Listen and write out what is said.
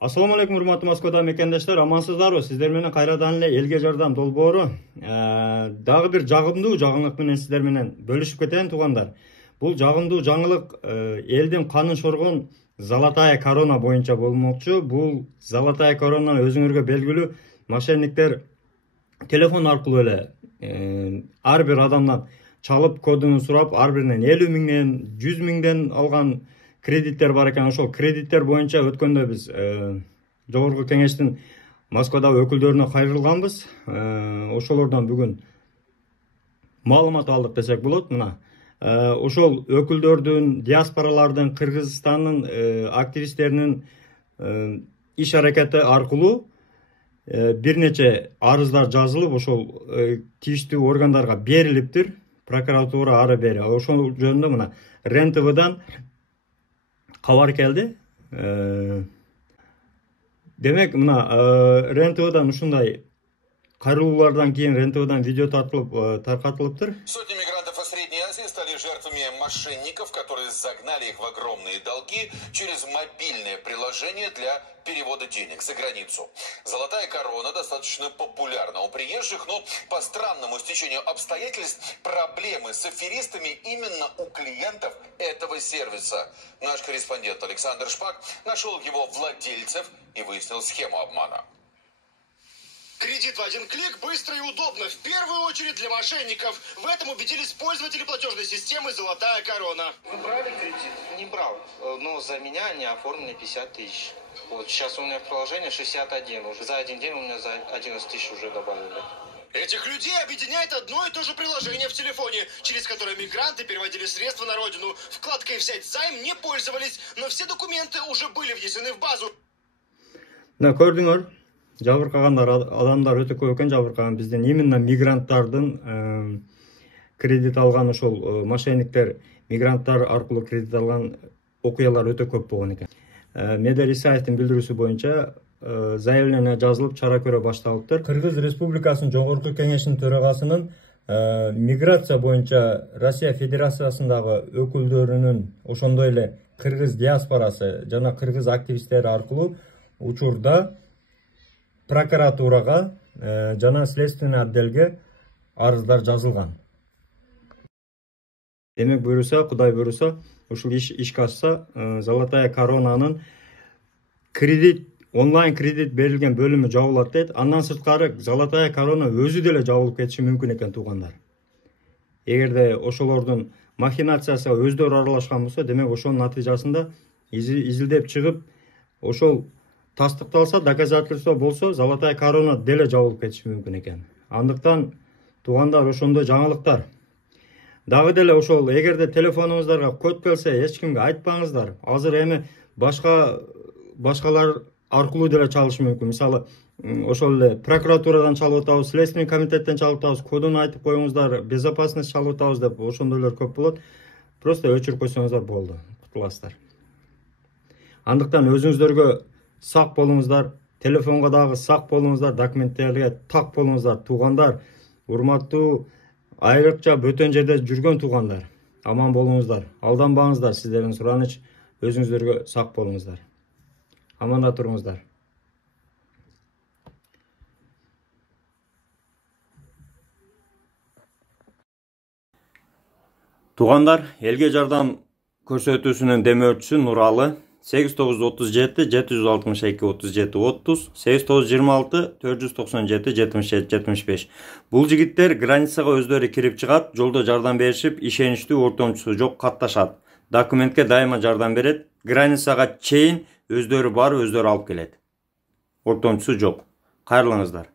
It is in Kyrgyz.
Assalamu alaikum урматтуу Москвада мекендештер, амансыздарбы? Сиздер менен кайрадан эле элге жардам долбоору дагы бир жагымдуу жаңылык менен сиздер менен бөлүшүп кетейин туугандар. Бул жагымдуу жаңылык элдин канын шоргон Золотая корона боюнча болмокчу. Бул Золотая корона өзүңөргө белгилүү мошенниктер телефон аркылуу эле ар бир адамдан чалып кодун сурап, ар биринен 50 миңден 100 миңден алган кредиттер бар экен. Ошол кредиттер боюнча өткөндө биз жогорку кеңештин Москвадагы өкүлдөрүнө кайрылганбыз. Ошолордон бүгүн маалымат алдык десек болот. Мына ошол өкүлдөрдүн, диаспоралардын, Кыргызстандын активисттеринин иш аракети аркылуу бир нече арыздар жазылып, ошол тийиштүү органдарга берилиптир. Прокуратура ары бери. Ошол жөнүндө мына РЕН-ТВдан кабар келди. Демек, мына РЕН-ТВдан ушундай кайрылуулардан кийин РЕН-ТВдан видео таркатылыптыр. Сотни мигрантов из Средней Азии стали жертвами мошенников, которые загнали их в огромные долги через мобильное приложение для перевода денег за границу. Золотая корона достаточно популярна у приезжих, но по странному стечению обстоятельств проблемы с аферистами именно у клиентов этого сервиса. Наш корреспондент Александр Шпак нашел его владельцев и выяснил схему обмана. Кредит в один клик быстро и удобно, в первую очередь для мошенников. В этом убедились пользователи платежной системы «Золотая корона». Вы брали кредит? Не брал, но за меня они оформили 50 тысяч. Вот сейчас у меня в приложении 61, уже за один день у меня за 11 тысяч уже добавили. Этих людей объединяет одно и то же приложение в телефоне, через которое мигранты переводили средства на родину. Вкладкой «Взять займ» не пользовались, но все документы уже были внесены в базу. Да, көрдүңөр. Жабыркагандар адамдар өтө көп экен. Жабыркаган бизден именно мигранттардын кредит алган, ошол мошенниктер мигранттар аркылуу кредит алган окуялар өтө көп болгон экен. Медер Исаевдин билдирүүсү боюнча заявление жазылып, чара көрө башталыптыр. Кыргыз Республикасынын жогорку кеңешинин төрагасынын миграция боюнча Россия Федерациясындагы өкүлдөрүнүн, ошондой эле кыргыз диаспорасы жана кыргыз активисттери аркылуу учурда прокуратурага жана следственный отделге арыздар жазылган. Демек, буюрса, Кудай буюрса, ушул ишке ашса, Золотая коронанын кредит, онлайн кредит берилген бөлүмү жабылат дейт. Андан сырткары Золотая корона өзү деле жабылып кетиши мүмкүн экен туугандар. Эгерде ошолордун махинациясына өздөрү аралашкан болсо, демек ошонун натыйжасында изилдеп чыгып, ошол тастыкталса, доказательство болсо, Золотая корона деле жабылып кетиши мүмкүн экен. Андыктан туугандар, ошондой жаңылыктар. Дагы деле ошол, эгерде телефонуңуздарга код келсе, эч кимге айтпаңыздар. Азыр эми башкалар аркылуу деле чалышы мүмкүн. Мисалы, ошол эле прокуратурадан чалып атабыз, следственный комитеттен чалып атабыз, кодун айтып коюңуздар, безопасность чалып атабыз деп ошондойлор көп болот. Просто өчүрүп койсоңуздар болду, кутуласыздар. Андыктан өзүңүздөргө сак болуңуздар, телефонго дагы сак болуңуздар, документтерге так болуңуздар туугандар. Урматтуу, айрыкча бөтөн жерде жүргөн туугандар, аман болуңуздар, алданбаңыздар. Сиздердин сураныч, өзүңүздөргө сак болуңуздар. Аманда туруңуздар. Туугандар, элге жардам көрсөтүүсүнүн демөөрчүсү Нуралы 8937 762 37 30 8926 497 77 75. Бул жигиттер границага өздөрү кирип чыгат, жолдо жардам беришип, ишеничтүү ортомчусу жок катташат. Документке дайыма жардам берет, границага чейин өздөрү барып, өздөрү алып келет. Ортомчусу жок. Кайрылыңыздар.